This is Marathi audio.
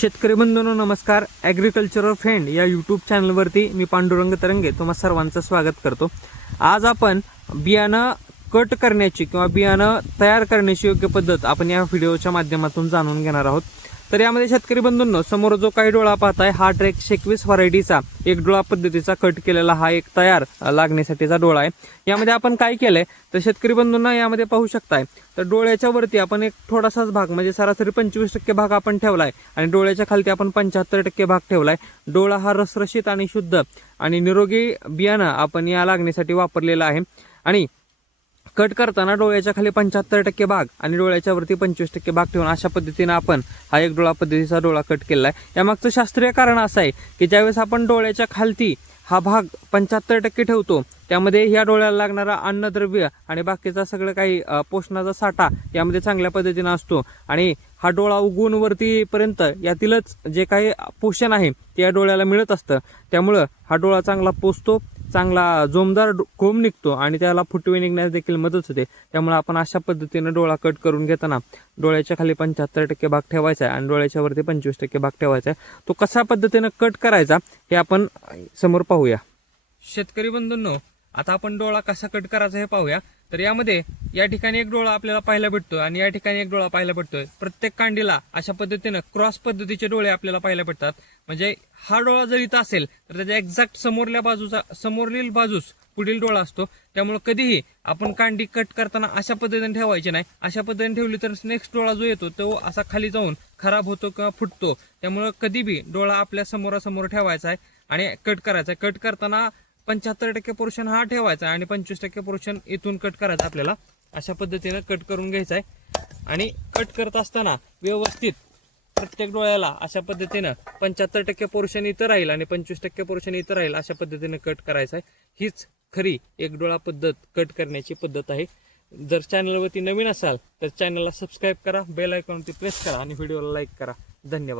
शेतकरी बंधूंनो नमस्कार. ॲग्रिकल्चरल फ्रेंड या यूट्यूब चॅनलवरती मी पांडुरंग तरंगे तुम्हा सर्वांचं स्वागत करतो. आज आपण बियाणं कट करण्याची किंवा बियाणं तयार करण्याची योग्य पद्धत आपण या व्हिडिओच्या माध्यमातून जाणून घेणार आहोत. तर यामध्ये शेतकरी बंधूंनो समोर जो काही डोळा पाहताय हा ट्रेक 21 व्हरायटीचा एक डोळा पद्धतीचा कट केलेला हा एक तयार लागण्यासाठीचा डोळा आहे. यामध्ये आपण काय केलंय तर शेतकरी बंधूंना यामध्ये पाहू शकताय तर डोळ्याच्या वरती आपण एक थोडासाच भाग म्हणजे सरासरी 25% भाग आपण ठेवलाय आणि डोळ्याच्या खालती आपण 75% भाग ठेवलाय. डोळा हा रसरशीत आणि शुद्ध आणि निरोगी बियाणं आपण या लागणीसाठी वापरलेला आहे. आणि कट करताना डोळ्याच्या खाली 75% भाग आणि डोळ्याच्या वरती 25% भाग ठेवून अशा पद्धतीने आपण हा एक डोळा पद्धतीचा डोळा कट केलाय. यामागचं शास्त्रीय कारण असं आहे की ज्यावेळेस आपण डोळ्याच्या खालती हा भाग 75% ठेवतो त्यामध्ये ह्या डोळ्याला लागणारा अन्नद्रव्य आणि बाकीचा सगळं काही पोषणाचा साठा यामध्ये चांगल्या पद्धतीने असतो आणि हा डोळा उगवून वरती पर्यंत यातीलच जे काही पोषण आहे ते या डोळ्याला मिळत असतं. त्यामुळं हा डोळा चांगला पोचतो, चांगला जोमदार कोंब निघतो आणि त्याला फुटवे निघण्यास देखील मदत होते. त्यामुळे आपण अशा पद्धतीने डोळा कट करून घेताना डोळ्याच्या खाली 75% भाग ठेवायचा आहे आणि डोळ्याच्या वरती 25% भाग ठेवायचा आहे. तो कशा पद्धतीने कट करायचा हे आपण समोर पाहूया. शेतकरी बंधूंनो आता आपण डोळा कसा कट करायचा हे पाहूया. तर यामध्ये या ठिकाणी एक डोळा आपल्याला पाहायला भेटतोय आणि या ठिकाणी एक डोळा पाहायला भेटतोय. प्रत्येक कांडीला अशा पद्धतीनं क्रॉस पद्धतीचे डोळे आपल्याला पाहायला भेटतात. म्हणजे हा डोळा जर इथं असेल तर त्याच्या एक्झॅक्ट समोरील बाजूस पुढील डोळा असतो. त्यामुळे कधीही आपण कांडी कट करताना अशा पद्धतीने ठेवायची नाही. अशा पद्धतीने ठेवली तर नेक्स्ट डोळा जो येतो तो असा खाली जाऊन खराब होतो किंवा फुटतो. त्यामुळे कधी बी डोळा आपल्या समोरासमोर ठेवायचा आहे आणि कट करायचा आहे. कट करताना 75% पोर्शन हा ठेवायचा आणि 25% पोर्शन इथून कट करायचा. आपल्याला अशा पद्धतीने कट करून घ्यायचा आहे आणि कट करत असताना व्यवस्थित प्रत्येक डोळ्याला अशा पद्धतीनं 75% पोर्शन इथं राहील आणि 25% पोर्शन इथं राहील अशा पद्धतीने कट करायचा आहे. हीच खरी एक डोळा पद्धत कट करण्याची पद्धत आहे. जर चॅनलवरती नवीन असाल तर चॅनलला सबस्क्राईब करा, बेल आयकॉनवरती प्रेस करा आणि व्हिडिओला लाईक करा. धन्यवाद.